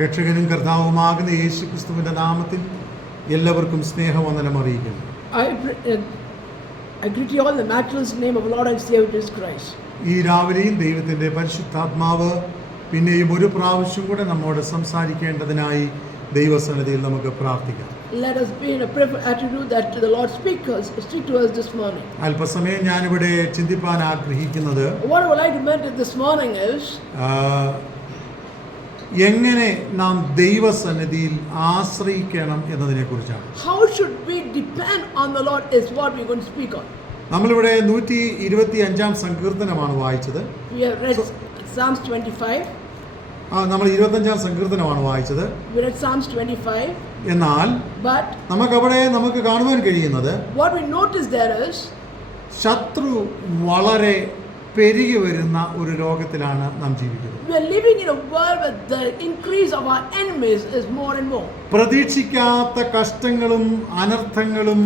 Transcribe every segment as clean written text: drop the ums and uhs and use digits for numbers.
രക്ഷകനും കർത്താവുമാകുന്ന യേശുക്രിസ്തുവിന്റെ നാമത്തിൽ എല്ലാവർക്കും സ്നേഹവന്ദനം അറിയിക്കുന്നു. I greet you all in the matchless name of Lord and Savior Jesus Christ. ഈ രാവിലെയും ദൈവത്തിന്റെ പരിശുദ്ധാത്മാവ് പിന്നെയും ഒരു പ്രാവശ്യം കൂടെ നമ്മോട് സംസാരിക്കേണ്ടതിനായി ദൈവസന്നിധിയിൽ നമുക്ക് പ്രാർത്ഥിക്കാം. Let us be in a prayerful attitude that the Lord speak to us this morning. അല്പസമയം ഞാനിവിടെ ചിന്തിപ്പാൻ ആഗ്രഹിക്കുന്നത് What I would like to meditate this morning is എങ്ങനെ നാം ദൈവസന്നിധിയിൽ ആശ്രയിക്കണം എന്നതിനെ കുറിച്ചാണ്. How should we depend on the Lord is what we are going to speak on. നമ്മളിവിടെ 125 സങ്കീർത്തനമാണ് വായിച്ചത്. We have read Psalms 25. നമ്മൾ 25 സങ്കീർത്തനമാണ് വായിച്ചത്. We read Psalms 25. എന്നാൽ നമുക്ക് കാണുവാൻ കഴിയുന്നത് what we notice there is ശത്രു വളരെ പെരുകി വരുന്ന ഒരു ലോകത്തിലാണ് നാം ജീവിക്കുന്നത്. We are living in a world where the increase of our enemies is more and more. പ്രതീക്ഷിക്കാത്ത കഷ്ടങ്ങളും അനർത്ഥങ്ങളും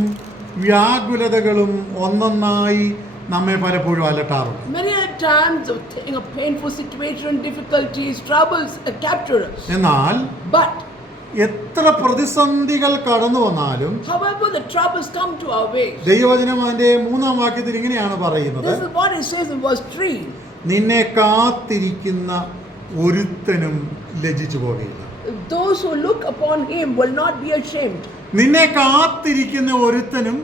വ്യാകുലതകളും ഒന്നൊന്നായി നമ്മെ പലപ്പോഴും അലട്ടാറുണ്ട്. Many times a painful situation, difficulties, troubles capture us. എന്നാൽ But എത്ര പ്രതിസന്ധികൾ കടന്നു വന്നാലും however the troubles come to our way, ദൈവവചനം അതിന്റെ 3-ാം വാക്യത്തിൽ ഇങ്ങനെയാണ് പറയുന്നത്, this is what it says in verse 3. നിന്നെ കാത്തിരിക്കുന്ന ഒരുത്തനും ലജ്ജിച്ചു പോകുകയില്ല. Those who look upon him will not be ashamed. നിന്നെ കാത്തിരിക്കുന്ന ഒരുത്തനും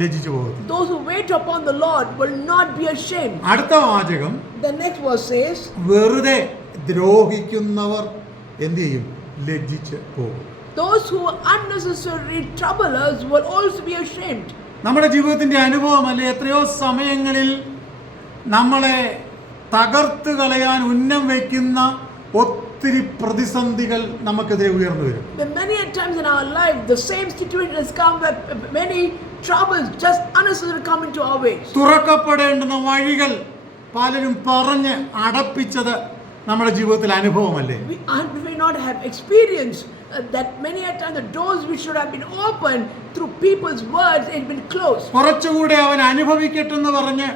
ലജ്ജിച്ചു പോകും. Those who wait upon the Lord will not be ashamed. അടുത്ത വാചകം, The next verse says, വെറുതെ ദ്രോഹിക്കുന്നവർ എന്ത് ചെയ്യും? ലജ്ജിച്ച് പോകും. those who unnecessarily trouble us will also be ashamed. നമ്മുടെ ജീവിതത്തിന്റെ അനുഭവമല്ലേ, എത്രയോ സമയങ്ങളിൽ നമ്മളെ തകർത്ത് കളയാൻ ഉന്നം വയ്ക്കുന്ന ഒത്തിരി പ്രതിസന്ധികൾ നമുക്കെതിരെ ഉയർന്നു വരും. Many times in our life the same situation has come where many troubles just unnecessarily come into our ways. തുറക്കപ്പെടേണ്ടുന്ന വഴികൾ പലരും പറഞ്ഞ് അടപ്പിച്ചത് നമ്മുടെ ജീവിതത്തിൽ അനുഭവമല്ലേ. We not have experienced that many a time the doors which should have been opened through people's words had been closed. കുറച്ചുകൂടെ അവൻ അനുഭവിക്കട്ടെന്ന് പറഞ്ഞ്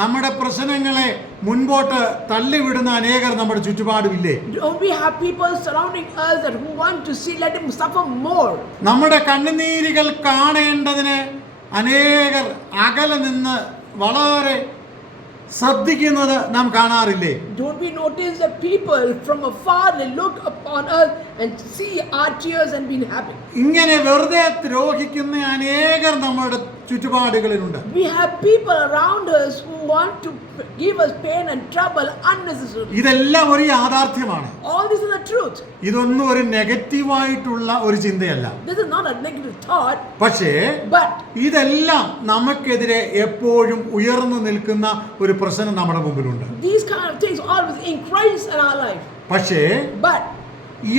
നമ്മുടെ പ്രശ്നങ്ങളെ മുൻപോട്ട് തള്ളിവിടുന്ന അനേകർ നമ്മുടെ ചുറ്റുപാടുമില്ലേ. Don't we have people surrounding us that who want to see let him suffer more? നമ്മുടെ കണ്ണുനീരുകൾ കാണേണ്ടതിന് അനേകർ അകലെ നിന്ന് വളരെ ശ്രദ്ധിക്കുന്നത് നാം കാണാറില്ലേ. Don't we notice that people from afar they look upon us and see our tears and being happy? ഇങ്ങനെ വെറുതെ ദ്രോഹിക്കുന്ന അനേകർ നമ്മുടെ ചുറ്റുപാടുകളിലുണ്ട്. We have people around us who want to give us pain and trouble unnecessarily. ഇതെല്ലാം ഒരു യാഥാർത്ഥ്യമാണ്. All this is the truth. ഇതൊന്നും ഒരു നെഗറ്റീവായിട്ടുള്ള ഒരു ചിന്തയല്ല. This is not a negative thought. പക്ഷേ But ഇതെല്ലാം നമുക്കെതിരെ എപ്പോഴും ഉയർന്നു നിൽക്കുന്ന ഒരു പ്രശ്നം നമ്മുടെ മുമ്പിലുണ്ട്. these kind of things always increase in our life. പക്ഷേ But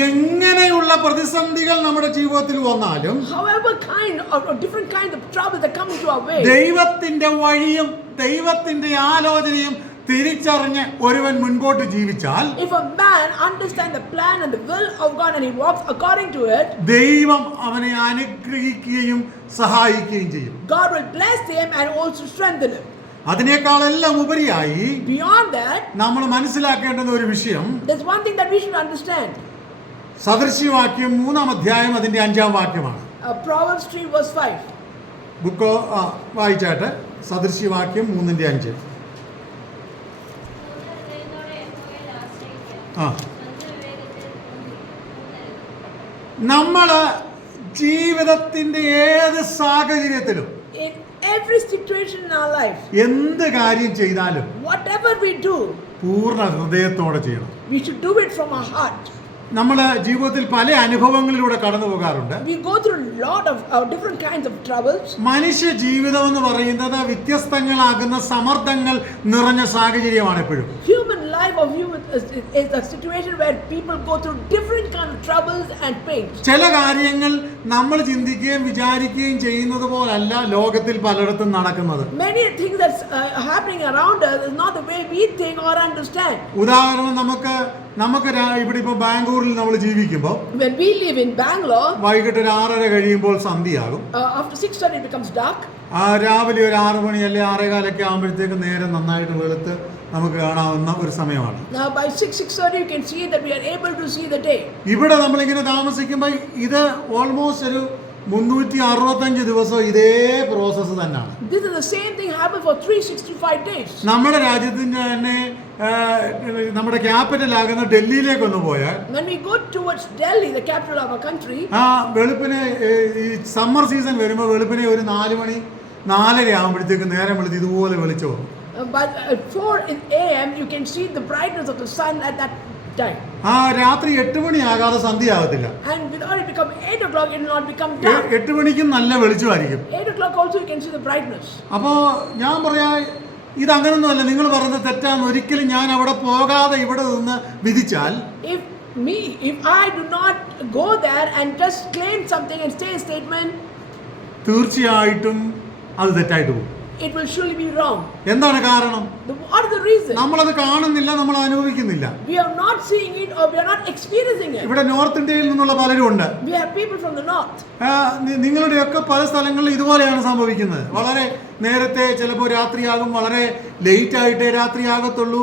എങ്ങനെയുള്ള പ്രതിസന്ധികൾ നമ്മുടെ ജീവിതത്തിൽ വന്നാലും however kind of different kinds of troubles that come into our way, ദൈവത്തിന്റെ വഴിയും ദൈവത്തിന്റെ ആലോചനയും തിരിച്ചറിഞ്ഞ് ഒരുവൻ മുൻപോട്ട് ജീവിച്ചാൽ, if a man understands the plan and the will of God and he walks according to it, ദൈവം അവനെ അനുഗ്രഹിക്കുകയും സഹായിക്കുകയും ചെയ്യും. God will bless him and also strengthen him. അതിനേക്കാളെല്ലാം ഉപരിയായി Beyond that, നമ്മൾ മനസ്സിലാക്കേണ്ടുന്ന ഒരു വിഷയം, there's one thing that we should understand. സദൃശ്യവാക്യം 3-ാം അധ്യായം അതിന്റെ 5-ാം വാക്യമാണ്. Proverbs 3 verse 5. ബുക്ക് വായിച്ചാട്ട് സദൃശ്യവാക്യം 3-ന്റെ 5. നമ്മള് ജീവിതത്തിന്റെ ഏത് സാഹചര്യത്തിലും In every situation in our life, എന്ത് കാര്യം ചെയ്താലും whatever we do, പൂർണ്ണ ഹൃദയത്തോടെ ചെയ്യണം. we should do it from our heart. നമ്മൾ ജീവിതത്തിൽ പല അനുഭവങ്ങളിലൂടെ കടന്നു പോകാറുണ്ട്. We go through a lot of different kinds of troubles. മനുഷ്യ ജീവിതം എന്ന് പറയുന്നത് വ്യത്യസ്തങ്ങളാകുന്ന സമ്മർദ്ദങ്ങൾ നിറഞ്ഞ സാഹചര്യമാണ് എപ്പോഴും. Human life of human is a situation where people go through different kind of troubles and pains. ചില കാര്യങ്ങൾ നമ്മൾ ചിന്തിക്കുകയും വിചാരിക്കുകയും ചെയ്യുന്നത് പോലല്ല ലോകത്തിൽ പലയിടത്തും നടക്കുന്നത്. Many things that's happening around us is not the way we think or understand. ഉദാഹരണം, നമുക്ക് ഇവിടെ ഇപ്പൊ ബാംഗ്ലൂരിൽ നമ്മൾ ജീവിക്കുമ്പോൾ When we live in Bangalore, വൈകിട്ട് 6:30 കഴിയുമ്പോൾ സന്ധ്യയാകും. after 6:30 it becomes dark. രാവിലെ ഒരു 6 മണി അല്ലെ 6:15 ആകുമ്പോഴത്തേക്ക് നേരെ നന്നായിട്ട് വെളുത്ത് നമുക്ക് കാണാവുന്ന ഒരു സമയമാണ്. Now by 6:30 you can see that we are able to see the day. ഇവിടെ നമ്മളിങ്ങനെ താമസിക്കുമ്പോൾ ഇത് ഓൾമോസ്റ്റ് ഒരു 365 ദിവസം ഇതേ പ്രോസസ്സ് തന്നെയാണ്. This is the same thing happened for 365 days. നമ്മുടെ രാജ്യത്തിന്റെ തന്നെ നമ്മുടെ ക്യാപിറ്റൽ ആകുന്ന ഡൽഹിയിലേക്കൊന്ന് പോയാൽ When we go towards Delhi, the capital of our country, വെളുപ്പിനെ ഈ സമ്മർ സീസൺ വരുമ്പോൾ വെളുപ്പിനെ ഒരു 4 മണി 4:30 ആകുമ്പോഴത്തേക്ക് നേരം വെളുത്ത് ഇതുപോലെ വെളിച്ചം വരും. but at 4 a.m. you can see the brightness of the sun at that time. രാത്രി 8 മണി ആകാതെ സന്ധ്യ ആകത്തില്ല. And without it become 8 o'clock, it will not become dark. 8 മണിക്കും നല്ല വെളിച്ചമായിരിക്കും. 8 o'clock also you can see the brightness. അപ്പോൾ ഞാൻ പറയാ ഇത് അങ്ങനൊന്നുമല്ല, നിങ്ങൾ പറയുന്നത് തെറ്റാന്ന്. ഒരിക്കലും ഞാൻ അവിടെ പോകാതെ ഇവിടെ നിന്ന് വിധിച്ചാൽ, if I do not go there and just claim something and say a statement, തീർച്ചയായിട്ടും അത് തെറ്റായിട്ട് പോകും. it will surely be wrong. എന്താണ് കാരണം? What is the reason? നമ്മളത് കാണുന്നില്ല, നമ്മൾ അനുഭവിക്കുന്നില്ല. We are not seeing it or we are not experiencing it. ഇവിടെ നോർത്ത് ഇന്ത്യയിൽ നിന്നുള്ള പലരും ഉണ്ട്. We have people from the north. നിങ്ങളുടെയൊക്കെ പല സ്ഥലങ്ങളിൽ ഇതുപോലെയാണ് സംഭവിക്കുന്നത്. വളരെ നേരത്തെ, ചിലപ്പോൾ രാത്രിയാകും, വളരെ ലേറ്റ് ആയിട്ടേ രാത്രിയാകത്തുള്ളൂ,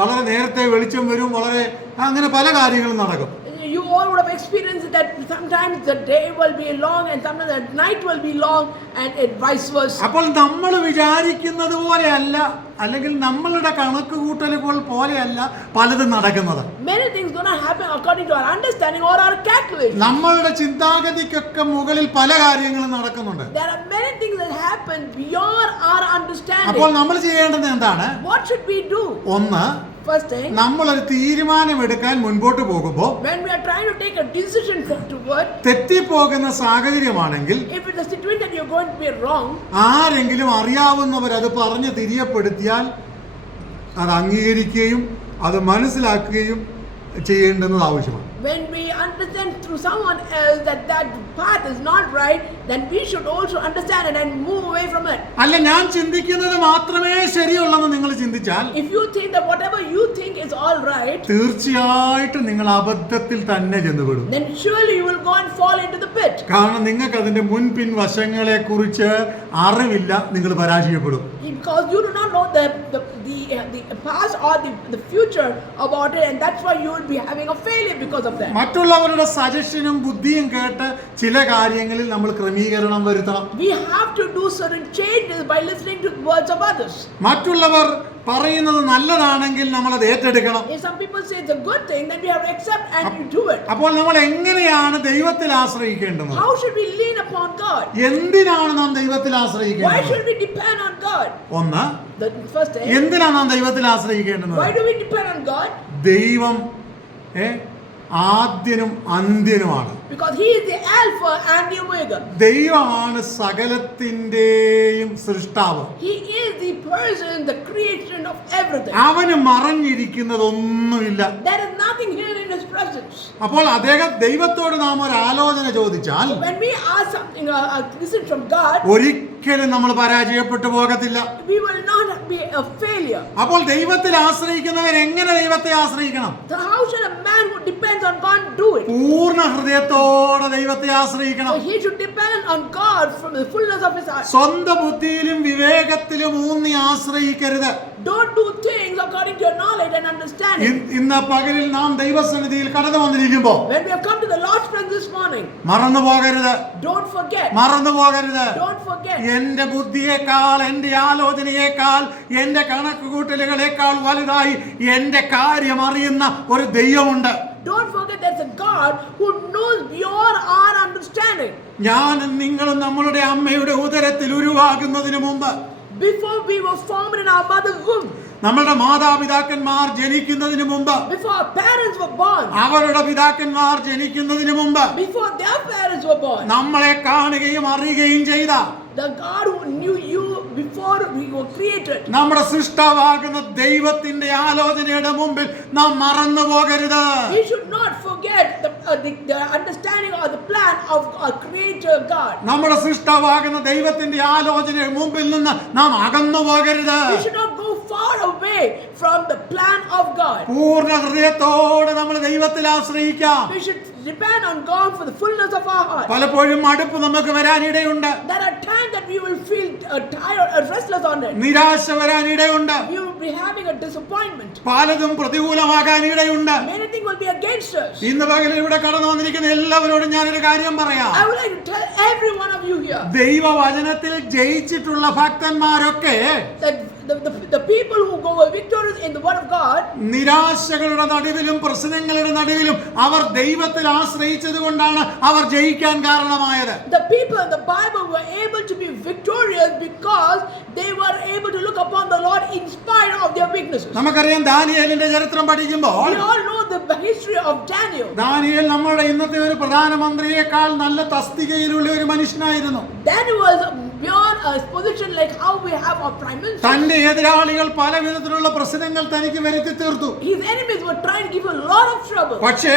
വളരെ നേരത്തെ വെളിച്ചം വരും, വളരെ അങ്ങനെ പല കാര്യങ്ങളും നടക്കും. You all would have experienced that sometimes the day will be long and sometimes the night will be long and it vice versa. അപ്പോൾ നമ്മൾ വിചാരിക്കുന്നത് പോലെയല്ല, അല്ലെങ്കിൽ നമ്മളുടെ കണക്കുകൂട്ടലുകൾ പോലെയല്ല പലതും നടക്കുന്നത്. Many things do not happen according to our understanding or our calculation. നമ്മളുടെ ചിന്താഗതിക്കൊക്കെ മുകളിൽ പല കാര്യങ്ങളും നടക്കുന്നുണ്ട്. There are many things that happen beyond our understanding. അപ്പോൾ നമ്മൾ ചെയ്യേണ്ടത് എന്താണ്? What should we do? ഒന്ന്, first thing, നമ്മളൊരു തീരുമാനമെടുക്കാൻ മുൻപോട്ട് പോകുമ്പോൾ when we are trying to take a decision toward, തെറ്റിപ്പോകുന്ന സാഹചര്യമാണെങ്കിൽ, if it is a situation that you're going to be wrong, ആരെങ്കിലും അറിയാവുന്നവർ അത് പറഞ്ഞ് തിരിയപ്പെടുത്തിയാൽ അത് അംഗീകരിക്കുകയും അത് മനസ്സിലാക്കുകയും ചെയ്യേണ്ടുന്നത് ആവശ്യമാണ്. when we understand through someone else that that path is not right, then we should also understand it and move away from it. അല്ല, ഞാൻ ചിന്തിക്കുന്നത് മാത്രമേ ശരിയുള്ളെന്ന് നിങ്ങൾ ചിന്തിച്ചാൽ, If you think that whatever you think is all right, തീർച്ചയായിട്ടും നിങ്ങൾ അബദ്ധത്തിൽ തന്നെ ചെന്നുപെടും. then surely you will go and fall into the pit. കാരണം നിങ്ങൾക്ക് അതിന്റെ മുൻപിൻ വശങ്ങളെ കുറിച്ച് അറിവില്ല, നിങ്ങൾ പരാജയപ്പെടും. Because you do not know the past or the future about it, and that's why you will be having a failure because of that. മറ്റുള്ളവരുടെ സജഷനും ബുദ്ധിയും കേട്ട് ചില കാര്യങ്ങളിൽ നമ്മൾ ക്രമീകരണം വരുത്തണം. We have to do certain changes by listening to the words of others. മറ്റുള്ളവർ പറയുന്നത് നല്ലതാണെങ്കിൽ നമ്മൾ അത് ഏറ്റെടുക്കണം. If some people say it's a good thing, then we have to accept and we do it. അപ്പോൾ നമ്മൾ എങ്ങനെയാണ് ദൈവത്തിൽ ആശ്രയിക്കേണ്ടത്? How should we lean upon God? എന്തിനാണ് നാം ദൈവത്തിൽ Why ആശ്രയിക്കേണ്ടത്? should we depend on God? ഒന്ന്, The first thing, എന്തിനാണ് നാം ദൈവത്തിൽ ആശ്രയിക്കേണ്ടത്? why do we depend on God? ദൈവം ആദ്യനും അന്ത്യനുമാണ്. Because He is the Alpha and the Omega. ദൈവമാണ് സകലത്തിന്റെയും സൃഷ്ടാവ്. He is the person, the creation of everything. അവന് മറഞ്ഞിരിക്കുന്നതൊന്നുമില്ല. There is nothing here in His presence. അപ്പോൾ ദൈവത്തോട് നാം ഒരു ആലോചന ചോദിച്ചാൽ, When we ask something, a decision from God, ഒരിക്കലും നമ്മൾ പരാജയപ്പെട്ടു പോകത്തില്ല. we will not be a failure. അപ്പോൾ ദൈവത്തിൽ ആശ്രയിക്കുന്നവർ എങ്ങനെ ദൈവത്തെ ആശ്രയിക്കണം? So how should a man who depends on God do it? പൂർണ്ണ ഹൃദയത്തോടെ ദൈവത്തെ ആശ്രയിക്കണം. So he should depend on God from the fullness of his heart. സ്വന്തം ബുദ്ധിയിലും വിവേകത്തിലും ഊന്നി ആശ്രയിക്കരുത്. Don't do things according to your knowledge and understanding. ഇന്ന് പകലിൽ നാം ദൈവസന്നിധിയിൽ കടന്നു വന്നിരിക്കുമ്പോൾ When we have come to the Lord's presence this morning, മറന്നു പോകരുത്. don't forget. മറന്നു പോകരുത്. Don't forget. എന്റെ ബുദ്ധിയേക്കാൾ, എന്റെ ആലോചനയേക്കാൾ, എന്റെ കണക്കുകൂട്ടലുകളേക്കാൾ വലുതായി എന്റെ കാര്യം അറിയുന്ന ഒരു ദൈവമുണ്ട്. Don't forget there's a God who knows beyond our understanding. ഞാനും നിങ്ങളും നമ്മളുടെ അമ്മയുടെ ഉദരത്തിൽ ഉരുവാകുന്നതിന് മുമ്പ്, Before we were formed in our mother's womb, നമ്മളുടെ മാതാപിതാക്കന്മാർ ജനിക്കുന്നതിന് മുമ്പ്, before our parents were born, അവരുടെ പിതാക്കന്മാർ ജനിക്കുന്നതിന് മുമ്പ്, before their parents were born, നമ്മളെ കാണുകയും അറിയുകയും ചെയ്ത the God who knew you before we were created, നമ്മുടെ സൃഷ്ടാവാകുന്ന ദൈവത്തിന്റെ ആലോചനയുടെ മുമ്പിൽ നാം മറന്നു പോകരുത്. we should not forget the understanding or the plan of our creator God. നമ്മുടെ സൃഷ്ടാവാകുന്ന ദൈവത്തിന്റെ ആലോചനയുടെ മുമ്പിൽ നിന്ന് നാം അകന്നു പോകരുത്. We should not go far away from the plan of God. പൂർണ്ണ ഹൃദയത്തോടെ നമ്മൾ ദൈവത്തിൽ ആശ്രയിക്കാം. We should depend on God for the fullness of our heart. പലപ്പോഴും മടുപ്പ് നമുക്ക് വരാനിടയുണ്ട്. There are times that we will feel tired or restless on it. നിരാശ വരാനിടയുണ്ട്. We will be having a disappointment. പലതും പ്രതികൂലമാകാനിടയുണ്ട്. Many things will be against us. ഇന്ന് പകൽ ഇവിടെ കടന്നു വന്നിരിക്കുന്ന എല്ലാവരോടും ഞാനൊരു കാര്യം പറയാം. I would like to tell every one of you here ദൈവവചനത്തിൽ ജയിച്ചിട്ടുള്ള ഭക്തന്മാരൊക്കെ that the people who go victorious in the word of God, നിരാശകളുടെ നടുവിലും പ്രശ്നങ്ങളുടെ നടുവിലും അവർ ദൈവത്തിൽ ആശ്രയിച്ചത് കൊണ്ടാണ് അവർ ജയിക്കാൻ കാരണമായത്. the people in the Bible were able to be victorious because they were able to look upon the Lord in spite of their weaknesses. നമുക്കറിയാം ദാനിയേലിന്റെ ചരിത്രം പഠിക്കുമ്പോൾ We all know the history of Daniel. Daniel നമ്മുടെ ഇന്നത്തെ ഒരു പ്രധാനമന്ത്രിയേക്കാൾ നല്ല തസ്തികയിലുള്ള ഒരു മനുഷ്യനായിരുന്നു. Daniel was beyond a position like how we have our prime minister. തന്റെ എതിരാളികൾ പല വിധത്തിലുള്ള പ്രശ്നങ്ങൾ തനിക്ക് വരുത്തി തീർത്തു. His enemies were trying to give him a lot of trouble. പക്ഷേ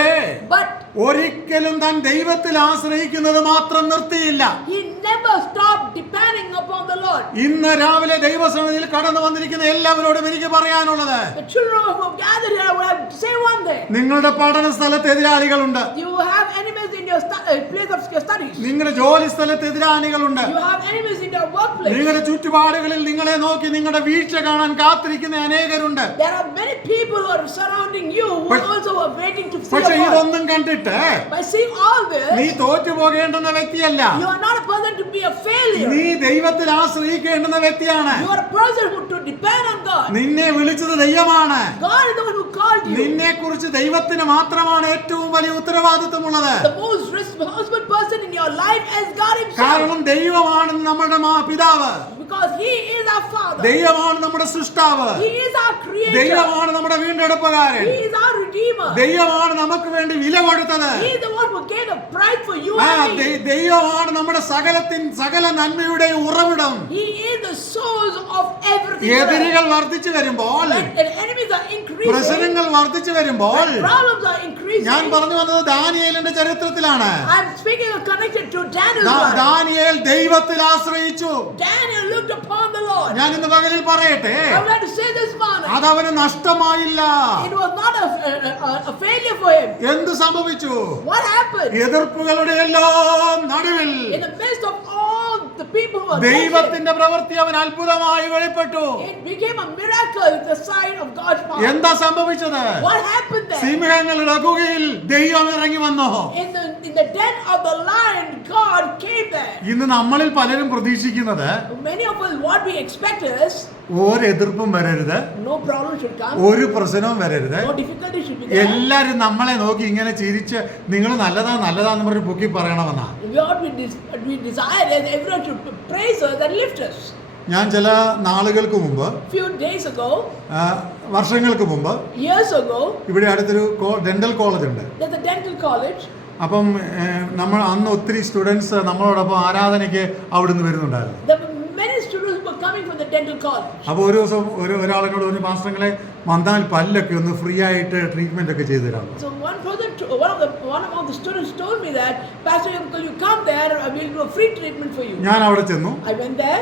But ഒരിക്കലും താൻ ദൈവത്തിൽ ആശ്രയിക്കുന്നത് മാത്രം നിർത്തിയില്ല. he never stopped depending upon the Lord. ഇന്ന് രാവിലെ ദൈവസന്നിധിയിൽ കടന്നു വന്നിരിക്കുന്ന എല്ലാവരോടും എനിക്ക് പറയാനുള്ളത്, The children who have gathered here will have to say one thing. നിങ്ങളുടെ പഠന സ്ഥലത്ത് എതിരാളികളുണ്ട്. You have enemies in your place of your studies. നിങ്ങളുടെ ജോലി സ്ഥലത്ത് എതിരാളികളുണ്ട്. You have enemies in your workplace. നിങ്ങളുടെ ചുറ്റുപാടുകളിൽ നിങ്ങളെ നോക്കി നിങ്ങളുടെ വീഴ്ച കാണാൻ കാത്തിരിക്കുന്ന അനേകരുണ്ട്. There are many people who are surrounding you who also are waiting to see പക്ഷെ your work. ഇതൊന്നും കണ്ടിട്ട് By seeing all this, നീ തോറ്റു പോകേണ്ടുന്ന വ്യക്തിയല്ല. you are not a person to be a failure. നീ ദൈവത്തിൽ ആശ്രയിക്കേണ്ടുന്ന വ്യക്തിയാണ്. You are a person who to depend on God. നിന്നെ വിളിച്ചത് ദൈവമാണ്. God is the one who called you. നിന്നെ കുറിച്ച് ദൈവത്തിന് മാത്രമാണ് ഏറ്റവും വലിയ ഉത്തരവാദിത്വമുള്ളത്. The most responsible person in your life is God himself. കാരണം ദൈവമാണ് നമ്മുടെ പിതാവ്. Because he is our father. ദൈവമാണ് നമ്മുടെ സൃഷ്ടാവ്. He is our creator. ദൈവമാണ് നമ്മുടെ വീണ്ടെടുപ്പുകാരൻ. He is our redeemer. ദൈവമാണ് നമുക്ക് വേണ്ടി വില കൊടുത്തത്. He is the one who gave the price for you ആ and me. ദൈവമാണ് നമ്മുടെ സകല നന്മയുടെ ഉറവിടം. He is the source of everything. എതിരുകൾ വർദ്ധിച്ചു വരുമ്പോൾ, When enemies are increasing, പ്രശ്നങ്ങൾ വർദ്ധിച്ചു വരുമ്പോൾ, when problems are increasing, ഞാൻ പറഞ്ഞു വന്നത് ദാനിയേലിന്റെ ചരിത്രത്തിലാണ്. I'm speaking of connected to Daniel's life. Daniel ദൈവത്തിൽ ആശ്രയിച്ചു. Daniel looked upon the Lord. ഞാൻ ഇന്ന് പകലിൽ പറയട്ടെ, I would like to say this morning, അതവന് നഷ്ടമായില്ല. it was not a failure for him. എന്ത് സംഭവിച്ചു? What happened? എതിർപ്പുകളുടെ എല്ലാം നടുവിൽ In the midst of all the people who were against him, ദൈവത്തിന്റെ പ്രവൃത്തി അവൻ അത്ഭുതമായി വെളിപ്പെട്ടു. it became a miracle at the sight of God's power. എന്താ സംഭവിച്ചത്? What happened there? സിംഹങ്ങളുടെ ഗുഹയിൽ ദൈവം ഇറങ്ങി വന്നു. In the den of the lion, God came there. ഇന്ന് നമ്മളിൽ പലരും പ്രതീക്ഷിക്കുന്നത് Many of us, what we expect is, ഒരു എതിർപ്പും വരരുത്, no problem should come, ഒരു പ്രശ്നവും വരരുത്. no difficulty should be there. എല്ലാരും നമ്മളെ നോക്കി ഇങ്ങനെ ചിരിച്ച് നിങ്ങൾ നല്ലതാന്ന് പറഞ്ഞ് പൊക്കി പറയണമെന്നാ. What we desire is everyone should praise us and lift us. ഞാൻ ചില നാളുകൾക്ക് മുമ്പ്, Few days ago, വർഷങ്ങൾക്ക് മുമ്പ്, years ago, ഇവിടെ അടുത്തൊരു ഡെന്റൽ കോളേജ് ഉണ്ട്. there's a dental college. അപ്പം നമ്മൾ അന്ന് ഒത്തിരി സ്റ്റുഡൻസ് നമ്മളോടൊപ്പം ആരാധനയ്ക്ക് അവിടുന്ന് വരുന്നുണ്ടായിരുന്നു. There were many students who were coming from the dental college. അപ്പോൾ ഒരു ദിവസം ഒരാളിനോട് പറഞ്ഞു, പാസ്റ്റങ്ങളെ വന്നാൽ പല്ലൊക്കെ ഒന്ന് ഫ്രീ ആയിട്ട് ട്രീറ്റ്മെന്റ് ഒക്കെ ചെയ്തു തരാം. So one among the students told me that, Pastor, will you come there? We'll do a free treatment for you. ഞാൻ അവിടെ ചെന്നു. I went there.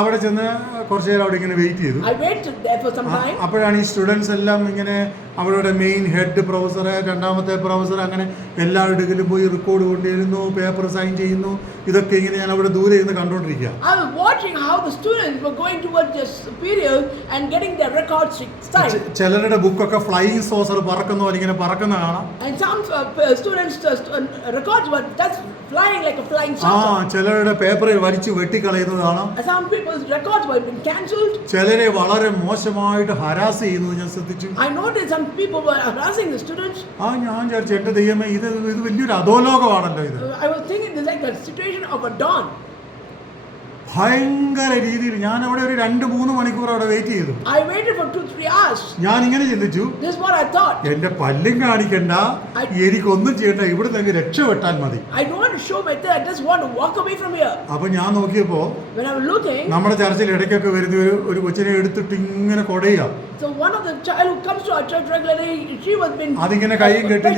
അവിടെ ചെന്ന് കുറച്ചു നേരം അവിടെ ഇങ്ങനെ വെയിറ്റ് ചെയ്തു. I waited there for some time. അപ്പോഴാണ് ഈ സ്റ്റുഡൻസ് എല്ലാം ഇങ്ങനെ അവരുടെ മെയിൻ ഹെഡ് പ്രൊഫസർ, രണ്ടാമത്തെ പ്രൊഫസർ, അങ്ങനെ എല്ലാവരുടെ അടുക്കലും പോയി റെക്കോർഡ് കൊണ്ടുവരുന്നു, പേപ്പർ സൈൻ ചെയ്യുന്നു. ഇതൊക്കെ ഇങ്ങനെ ഞാൻ അവിടെ ദൂരെ ഇരുന്ന് കണ്ടോണ്ടിരിക്കുക. I was watching how the students were going towards their superiors and getting their records signed. ചിലരുടെ ബുക്കൊക്കെ ഫ്ലൈയിങ് സോസർ പറക്കുന്ന പോലെ ഇങ്ങനെ പറക്കുന്ന കാണാം. And some students records were just flying like a flying saucer. ചിലരുടെ പേപ്പറിൽ വലിച്ചു വെട്ടിക്കളയുന്നത് കാണാം. Some people's records were been cancelled. ചിലരെ വളരെ മോശമായിട്ട് ഹരാസ് ചെയ്യുന്നത് ഞാൻ ശ്രദ്ധിച്ചു. I noticed some people were harassing the students. ഞാൻ വിചാരിച്ചു, എന്റെ ദൈവമേ, ഇത് വലിയൊരു അധോലോകമാണല്ലോ ഇത്. I was thinking this is like the situation of a dawn. ഭയങ്കര രീതിയിൽ ഞാൻ അവിടെ ഒരു 2-3 മണിക്കൂർ അവിടെ വെയിറ്റ് ചെയ്തു. I waited for 2-3 hours. ഞാൻ ഇങ്ങനെ ചിന്തിച്ചു, This is what I thought. എന്റെ പല്ലും കാണിക്കണ്ട, എനിക്കൊന്നും ചെയ്യണ്ട, ഇവിടെ നിന്ന് രക്ഷപ്പെട്ടാൽ മതി. I don't want to show my third. I just want to walk away from here. അപ്പൊ ഞാൻ നോക്കിയപ്പോ When I was looking, നമ്മുടെ ചർച്ചിൽ ഇടയ്ക്കൊക്കെ വരുന്ന ഒരു കൊച്ചിനെ എടുത്തിട്ട് ഇങ്ങനെ കൊടയുക. so one of the child who comes to our church regularly, she was been അതിങ്ങനെ കൈയും കെട്ടി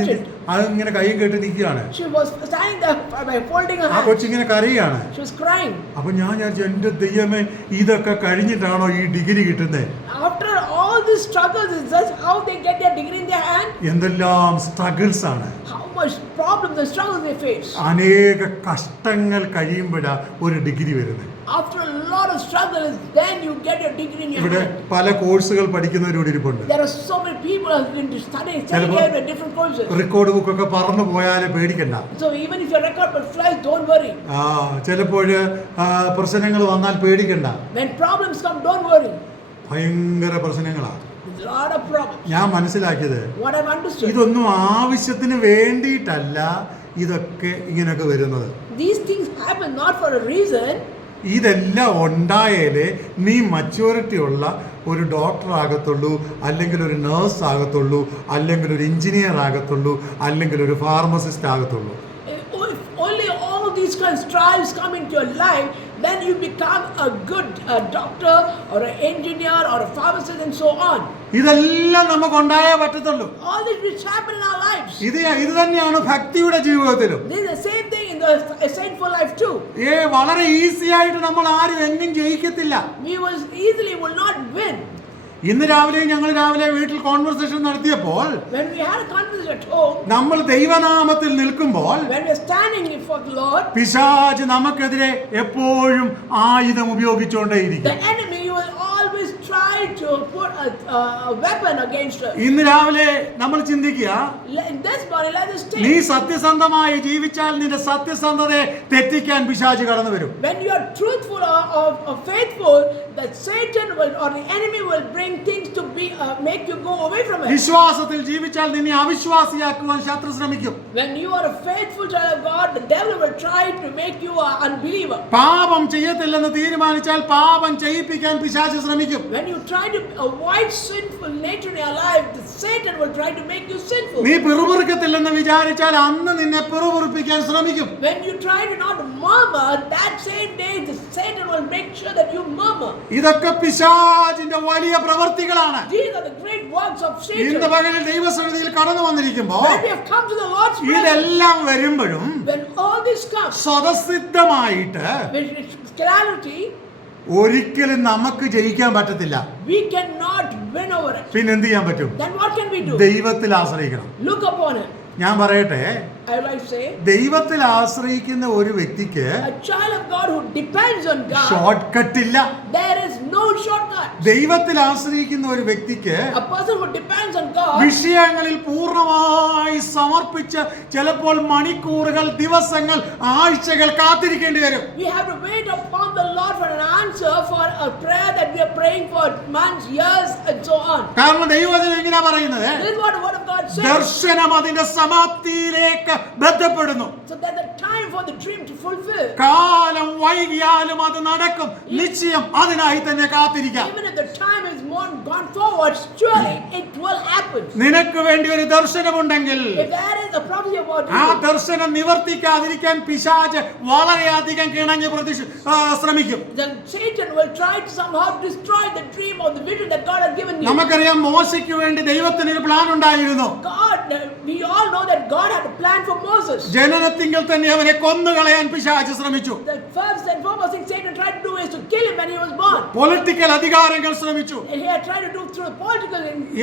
നിൽക്കുകയാണ്. She was standing there by folding her ആ hands. കൊച്ചിങ്ങനെ കരയാണ്. She was crying. അപ്പൊ ഞാൻ വിചാരിച്ചു, എന്റെ ദൈവമേ, ഇതൊക്കെ കഴിഞ്ഞിട്ടാണോ ഈ ഡിഗ്രി കിട്ടുന്നത്? After all these struggles, is just how they get their degree in their hand? എന്തെല്ലാം സ്ട്രഗിൾസ് ആണ്. How much problems and struggles they face. അനേക കഷ്ടങ്ങൾ കഴിയുമ്പോഴാണ് ഒരു ഡിഗ്രി വരുന്നത്. After a lot of struggles, then you get your degree in your ഇവിടെ hand. പല കോഴ്സുകൾ പഠിക്കുന്നവരോട് ഇരിപ്പുണ്ട്. There are so many people who have been studying here in different courses. Record ബുക്കൊക്കെ പറന്നു പോയാലേ പേടിക്കണ്ട. So even if your record but flies, don't worry. ചിലപ്പോൾ പ്രശ്നങ്ങൾ വന്നാൽ പേടിക്കണ്ട. When problems come, don't worry. ഭയങ്കര പ്രശ്നങ്ങളാണ്. There's a lot of problems. ഞാൻ മനസ്സിലാക്കിയത് What I've understood. ഇതൊന്നും ആവശ്യത്തിന് വേണ്ടിയിട്ടല്ല ഇതൊക്കെ ഇങ്ങനെയൊക്കെ വരുന്നത്. These things happen not for a reason. ഇതെല്ലാം ഉണ്ടായാലേ നീ മച്യൂരിറ്റി ഉള്ള ഒരു ഡോക്ടർ ആകത്തുള്ളൂ, അല്ലെങ്കിൽ ഒരു നേഴ്സ് ആകത്തുള്ളൂ, അല്ലെങ്കിൽ ഒരു എഞ്ചിനീയർ ആകത്തുള്ളൂ, അല്ലെങ്കിൽ ഒരു pharmacist ആകത്തുള്ളൂ. If only all of these kind of strives come into your life, then you become a good doctor or an engineer or a pharmacist and so on. ഇതെല്ലാം നമുക്ക് ഉണ്ടായേ പറ്റത്തുള്ളൂ. All this which happen in our lives. ഇത് തന്നെയാണ് ഭക്തിയുടെ ജീവിതത്തിലും. This is the same thing in the saintful life too. വളരെ easy ആയിട്ട് നമ്മൾ ആരും എങ്ങും ജയിക്കത്തില്ല. We will not win. ഇന്ന് രാവിലെ ഞങ്ങൾ വീട്ടിൽ കോൺവെർസേഷൻ നടത്തിയപ്പോൾ When we had a conversation at home, നമ്മൾ ദൈവനാമത്തിൽ നിൽക്കുമ്പോൾ when we are standing before the Lord, പിശാച് നമുക്കെതിരെ എപ്പോഴും ആയുധം ഉപയോഗിച്ചുകൊണ്ടേയിരിക്കും. the enemy will always try to put a weapon against us. ഇന്ന് രാവിലെ നമ്മൾ ചിന്തിക്കുക, In this body, let us നീ think. സത്യസന്ധമായി ജീവിച്ചാൽ നിന്റെ സത്യസന്ധതയെ തെറ്റിക്കാൻ പിശാച് കടന്നു വരും. When you are truthful or faithful, that Satan or the enemy will bring things to make you go away from it. വിശ്വാസത്തിൽ ജീവിച്ചാൽ നിന്നെ അവിശ്വാസിയാക്കുവാൻ ശത്രു ശ്രമിക്കും. When you are a faithful child of God, the devil will try to make you an unbeliever. പാപം ചെയ്യത്തില്ലെന്ന് തീരുമാനിച്ചാൽ പാപം ചെയ്യിപ്പിക്കാൻ പിശാച് ശ്രമിക്കും. When you try to avoid sinful nature in your life, the Satan will try to make you sinful. നീ പിറുപിറുക്കത്തില്ലെന്ന് വിചാരിച്ചാൽ അന്ന് നിന്നെ പിറുപിറുപ്പിക്കാൻ ശ്രമിക്കും. When you try to not murmur, that same day the Satan will make sure that you murmur. ഇതൊക്കെ പിശാചിന്റെ വലിയ പ്രവൃത്തികളാണ്. These are the great works of ഇന്ന് Satan. പകലിൽ ദൈവസന്നിധിയിൽ കടന്നു വന്നിരിക്കുമ്പോൾ When we have come to the Lord's presence, ഇതെല്ലാം വരുമ്പോഴും when all this comes, സ്വതസിദ്ധമായിട്ട് with clarity, ഒരിക്കലും നമുക്ക് ജയിക്കാൻ പറ്റത്തില്ല. we cannot win over it. പിന്നെ എന്ത് ചെയ്യാൻ പറ്റും? Then what can we do? ദൈവത്തിൽ ആശ്രയിക്കണം. Look upon it. ഞാൻ പറയട്ടെ, I would like to say, ദൈവത്തിൽ ആശ്രയിക്കുന്ന ഒരു വ്യക്തിക്ക് a child of God who depends on God, short cut ഇല്ല. there is no shortcut. ദൈവത്തിൽ ആശ്രയിക്കുന്ന ഒരു വ്യക്തിക്ക് A person who depends on God, വിഷയങ്ങളിൽ പൂർണ്ണമായി സമർപ്പിച്ച് ചിലപ്പോൾ മണിക്കൂറുകൾ, ദിവസങ്ങൾ, ആഴ്ചകൾ കാത്തിരിക്കേണ്ടി വരും. we have to wait upon the Lord for an answer for a prayer that we are praying for months, years, and so on. കാരണം ദൈവവചനം എങ്ങനെയാ പറയുന്നത്? This is what the word of God says. ദർശനം അതിന്റെ സമാപ്തിയിലേക്ക് ബന്ധപ്പെടുന്നു. So that the time for the dream to fulfill, കാലം വൈകിയാലും അത് നടക്കും. നിശ്ചയം അതിനായി തന്നെ കാത്തിരിക്കാം. even if the time is more gone forward, surely it will happen. നിനക്ക് വേണ്ടി ഒരു ദർശനമുണ്ടെങ്കിൽ If there is a prophecy about ആ you, ദർശനം നിവർത്തിക്കാതിരിക്കാൻ പിശാച് വളരെയധികം കിണഞ്ഞ് ശ്രമിക്കും. then Satan will try to somehow destroy the dream or the vision that God has given you. നമുക്കറിയാം, മോശയ്ക്ക് വേണ്ടി ദൈവത്തിന് ഒരു പ്ലാൻ ഉണ്ടായിരുന്നു. We all know that God had a plan for Moses. ജനനത്തിങ്കിൽ തന്നെ അവനെ കൊന്നുകളയാൻ പിശാച് ശ്രമിച്ചു. The first and foremost thing Satan tried to do is to kill him when he was born. Political അധികാരങ്ങൾ ശ്രമിച്ചു. And he had tried to do through the political.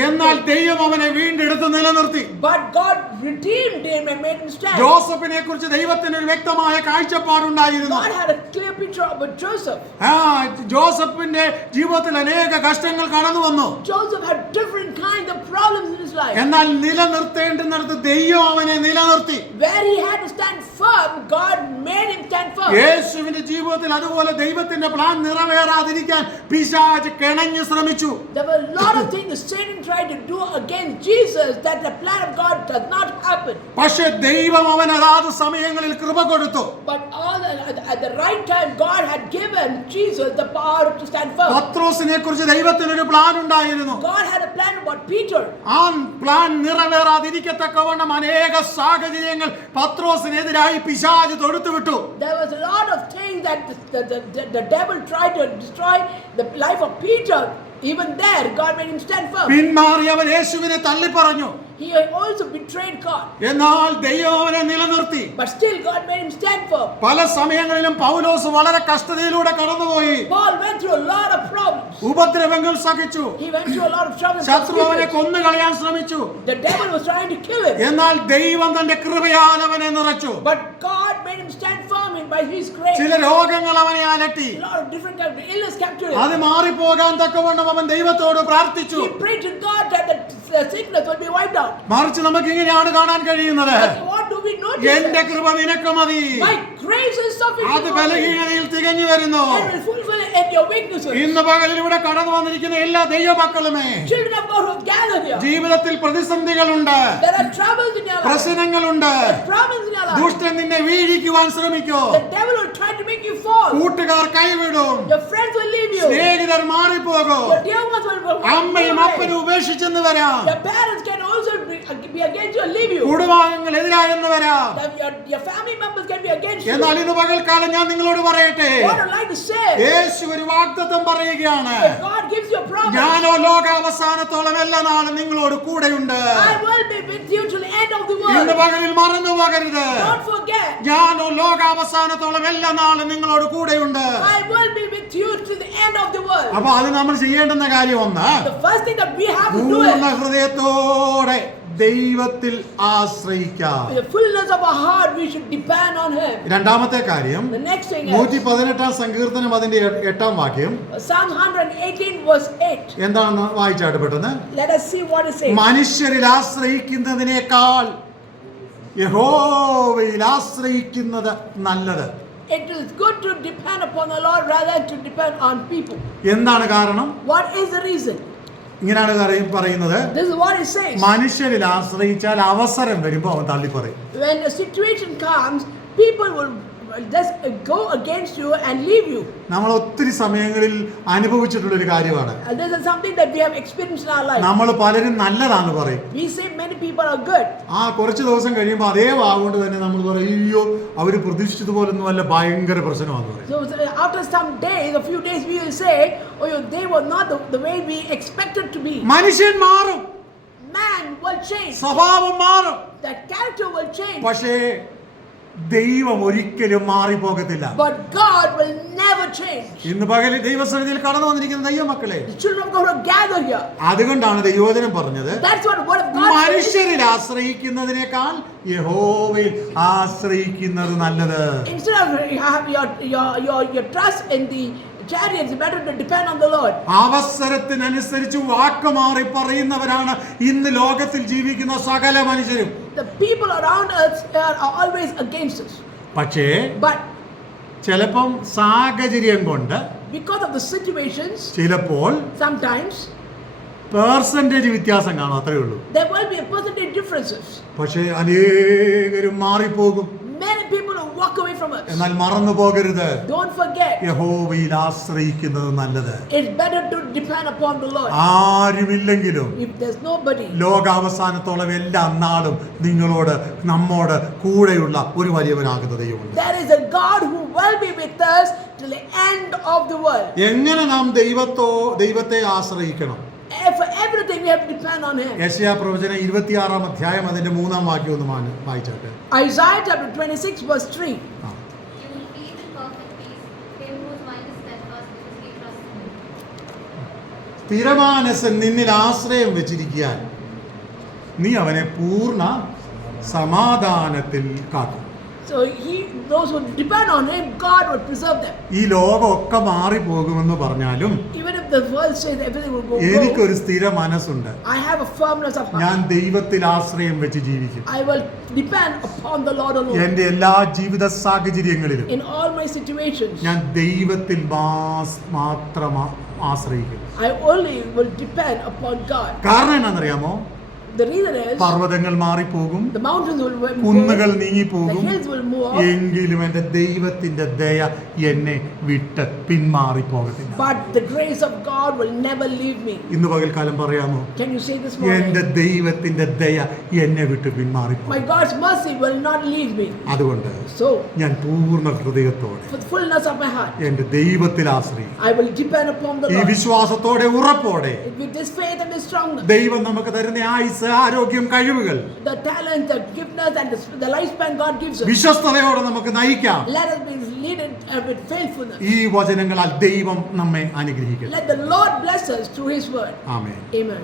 എന്നാൽ ദൈവം അവനെ വീണ്ടെടുത്ത് നിലനിർത്തി. But God redeemed him and made him stand. ജോസഫിനെ കുറിച്ച് ദൈവത്തിന് ഒരു വ്യക്തമായ കാഴ്ചപ്പാടുണ്ടായിരുന്നു. God had a clear picture about Joseph. ജോസഫിന്റെ ജീവിതത്തിൽ അനേക കഷ്ടങ്ങൾ കടന്നു വന്നു. Joseph had different kinds of problems in his life. എന്നാൽ നിലനിർത്തേണ്ടുന്നിടത്ത് ദൈവം അവനെ നിലനിർത്തി. Where he had to stand firm, God made him stand firm. യേശുവിന്റെ ജീവിതത്തിൽ അതുപോലെ ദൈവത്തിന്റെ പ്ലാൻ നിറവേറാതിരിക്കാൻ പിശാച് കിണഞ്ഞു ശ്രമിച്ചു. There were a lot of things that Satan tried to do against Jesus that the plan of God does not happen. പക്ഷേ ദൈവം അവന് അതാത് സമയങ്ങളിൽ കൃപ കൊടുത്തു. But at the right time, God had given Jesus the power to stand firm. പത്രോസിനെ കുറിച്ച് ദൈവത്തിന് ഒരു പ്ലാൻ ഉണ്ടായിരുന്നു. God had a plan about Peter. ആ പ്ലാൻ നിറവേറാതിരിക്കത്തക്കവണ്ണം അനേക സാഹചര്യങ്ങൾ പത്രോസിനെതിരായി പിശാച് തൊടുത്തുവിട്ടു. There was a lot of things that the devil tried to destroy the life of Peter Even there, God made him stand firm. പിന്മാറി അവൻ യേശുവിനെ തള്ളിപ്പറഞ്ഞു. He also betrayed God. എന്നാൽ ദൈവം അവനെ നിലനിർത്തി. But still, God made him stand firm. പല സമയങ്ങളിലും പൗലോസ് വളരെ കഷ്ടതയിലൂടെ കടന്നുപോയി. Paul went through a lot of problems. ഉപദ്രവങ്ങൾ സഹിച്ചു. He went through a lot of trouble. ശത്രു അവനെ കൊന്നുകളയാൻ ശ്രമിച്ചു. The devil was trying to kill him. എന്നാൽ ദൈവം തന്റെ കൃപയാൽ അവനെ നിറച്ചു. But God made him stand firm by His grace. ചില രോഗങ്ങൾ അവനെ അലട്ടി. A lot of different kinds of illness captured him. അത് മാറിപ്പോകാൻ തക്കവണ്ണം അവൻ ദൈവത്തോട് പ്രാർത്ഥിച്ചു. He prayed to God that the sickness would be wiped out. മറിച്ച് നമുക്ക് ഇങ്ങനെയാണ് കാണാൻ കഴിയുന്നത്. What do we notice? എന്റെ കൃപ നിനക്ക് മതി. My grace is sufficient. അത് ബലഹീനതയിൽ തികഞ്ഞു വരുന്നു. And will fulfill it in your weaknesses. ഇന്ന് പകലിലൂടെ കടന്നു വന്നിരിക്കുന്ന എല്ലാ ദൈവമക്കളുമേ, Children of God who have gathered here. ജീവിതത്തിൽ പ്രതിസന്ധികളുണ്ട്, There are troubles in your life. പ്രശ്നങ്ങളുണ്ട്. There are problems in your life. ദുഷ്ടൻ നിന്നെ വീഴിക്കുവാൻ ശ്രമിക്കും. The devil will try to make you fall. കൂട്ടുകാർ കൈവിടും. Your friends will leave you. സ്നേഹിതർ മാറിപ്പോകും. Your dear ones will അമ്മയും അപ്പനും ഉപേക്ഷിച്ചെന്ന് വരാം. Your parents can also be against you and leave you. കുടുംബാംഗങ്ങൾ എതിരായെന്ന് വരാം. Your family members can be against you. എന്നാൽ ഇന്ന് പകൽക്കാലം ഞാൻ നിങ്ങളോട് പറയട്ടെ, What I would like to say, യേശു ഒരു വാഗ്ദത്തം പറയുകയാണ്. if God gives you a promise, ഞാനോ ലോകാവസാനത്തോളം എല്ലാ നാളും നിങ്ങളോട് കൂടെയുണ്ട്. I will be with you till the end of the world. ഇന്ന് പകലിൽ മറന്നു പോകരുത്. Don't forget, ഞാനോ ലോകാവസാനത്തോളം എല്ലാ നാളും നിങ്ങളോട് കൂടെയുണ്ട്. I will be with you till the end of the world. അപ്പൊ അത് നമ്മൾ ചെയ്യേണ്ടുന്ന കാര്യം ഒന്ന്, The first thing that we have to do പൂർണ്ണ is, ഹൃദയത്തോടെ ദൈവത്തിൽ ആശ്രയിക്കാം. with the fullness of our heart, we should depend on Him. രണ്ടാമത്തെ കാര്യം, The next thing is, 118 സങ്കീർത്തനം അതിന്റെ 8 വാക്യം Psalm 118 verse 8. എന്താണെന്ന് വായിച്ചാട്ട് പെട്ടെന്ന്. Let us see what it says. മനുഷ്യരിൽ ആശ്രയിക്കുന്നതിനേക്കാൾ യഹോവയിൽ ആശ്രയിക്കുന്നത് നല്ലത്. It is good to depend upon the Lord rather than to depend on people. എന്താണ് കാരണം? What is the reason? ഇങ്ങനെയാണ് പറയുന്നത്, This is what it says. മനുഷ്യരിൽ ആശ്രയിച്ചാൽ അവസരം വരുമ്പോൾ അവൻ തള്ളിപ്പറയും. When a situation comes, people will just go against you and leave you. നമ്മൾ ഒത്തിരി സമയങ്ങളിൽ അനുഭവിച്ചിട്ടുള്ള ഒരു കാര്യമാണ്. And this is something that we have experienced in our life. നമ്മൾ പലരും നല്ലതാണെന്ന് പറയും. We say many people are good. കുറച്ച് ദിവസം കഴിയുമ്പോൾ അതേ വാഗുകൊണ്ട് തന്നെ നമ്മൾ പറയും, അയ്യോ അവർ പ്രതീക്ഷിച്ചതുപോലൊന്നും അല്ല, ഭയങ്കര പ്രശ്നമാണെന്ന് പറയും. So after some days, a few days, we will say, oh, they were not the way we expected to be. മനുഷ്യൻ മാറും, Man will change. സ്വഭാവം മാറും, That character will change. പക്ഷേ ദൈവം ഒരിക്കലും മാറിപ്പോകത്തില്ല. But God will never change. ഇന്ന് പകൽ ദൈവസന്നിധിയിൽ കടന്നു വന്നിരിക്കുന്ന ദൈവമക്കളെ, The children of God are gathered here. അതുകൊണ്ടാണ് ദൈവവചനം പറഞ്ഞത്, That's what word of God says. മനുഷ്യരിൽ ആശ്രയിക്കുന്നതിനേക്കാൾ യഹോവയിൽ ആശ്രയിക്കുന്നത് നല്ലത്. Instead of you have your trust in the chariots, it's better to depend on the Lord. അവസരത്തിനനുസരിച്ച് വാക്ക് മാറി പറയുന്നവരാണ് ഇന്ന് ലോകത്തിൽ ജീവിക്കുന്ന സകല മനുഷ്യരും. The people around us are always against us. പക്ഷേ But ചിലപ്പം സാഹചര്യം കൊണ്ട്, because of the situations, ചിലപ്പോൾ sometimes പെർസെന്റേജ് വ്യത്യാസം കാണും, അത്രേ ഉള്ളൂ. there will be a percentage differences. പക്ഷേ അനേകരും മാറിപ്പോകും. Many people will walk away from us. എന്നാൽ മറന്നു പോകരുത്, Don't forget, യഹോവയിൽ ആശ്രയിക്കുന്നത് നല്ലത്. it's better to depend upon the Lord. ആരുമില്ലെങ്കിലും If there's nobody, ലോകാവസാനത്തോളം എല്ലാ നാളും നിങ്ങളോട് നമ്മോട് കൂടെയുള്ള ഒരു വലിയവനാകുന്ന ദൈവമുണ്ട്. there is a God who will be with us till the end of the world. എങ്ങനെ നാം ദൈവത്തെ ആശ്രയിക്കണം? For everything we have to depend on Him. യെശയ്യാ പ്രവചനം 26 അധ്യായം അതിന്റെ 3 വാക്യം ഒന്ന് വായിച്ചാട്ടെ. Isaiah chapter 26 verse 3. You will feed in perfect peace him whose mind is steadfast because he trusts in me. സ്ഥിരമാനസൻ നിന്നിൽ ആശ്രയം വെച്ചിരിക്കാൻ നീ അവനെ പൂർണ്ണ സമാധാനത്തിൽ കാക്കും. So those who depend on Him, God will preserve them. ഈ ലോകമൊക്കെ മാറിപ്പോകുമെന്ന് പറഞ്ഞാലും Even if the world says everything will go wrong, എനിക്കൊരു സ്ഥിര മനസ്സുണ്ട്. I have a firmness of ഞാൻ heart. ദൈവത്തിൽ ആശ്രയം വെച്ച് ജീവിക്കും. I will depend upon the Lord alone. എന്റെ എല്ലാ ജീവിത സാഹചര്യങ്ങളിലും In all my situations, ഞാൻ ദൈവത്തിൽ മാത്രം ആശ്രയിക്കും. I only will depend upon God. കാരണം എന്താണെന്നറിയാമോ? The reason is പർവ്വതങ്ങൾ മാറിപ്പോകും, the mountains will move, കുന്നുകൾ the നീങ്ങിപ്പോകും, hills will move, എങ്കിലും എൻ്റെ ദൈവത്തിന്റെ ദയ എന്നെ വിട്ട് പിന്മാറിപ്പോകത്തില്ല. but the grace of God will never leave me. ഇന്ന് പകൽക്കാലം പറയാമോ, Can you say this എൻ്റെ morning? ദൈവത്തിന്റെ ദയ എന്നെ വിട്ട് പിന്മാറിപ്പോകും. My God's mercy will not leave me. അതുകൊണ്ട് So, ഞാൻ പൂർണ്ണ ഹൃദയത്തോടെ for the fullness of my heart, എൻ്റെ ദൈവത്തിൽ ആശ്രയിക്കും. I will depend upon the ഈ Lord. വിശ്വാസത്തോടെ ഉറപ്പോടെ With this faith and this strongness, ദൈവം നമുക്ക് തരുന്ന ആയുസ്, ആരോഗ്യം, കഴിവുകൾ the talent, the giftedness, and the lifespan God gives us, വിശ്വസ്തയോടെ നമുക്ക് നയിക്കാം. let us be led with faithfulness. ഈ വചനങ്ങളാൽ ദൈവം നമ്മെ അനുഗ്രഹിക്കട്ടെ. Let the Lord bless us through His word. Amen. Amen.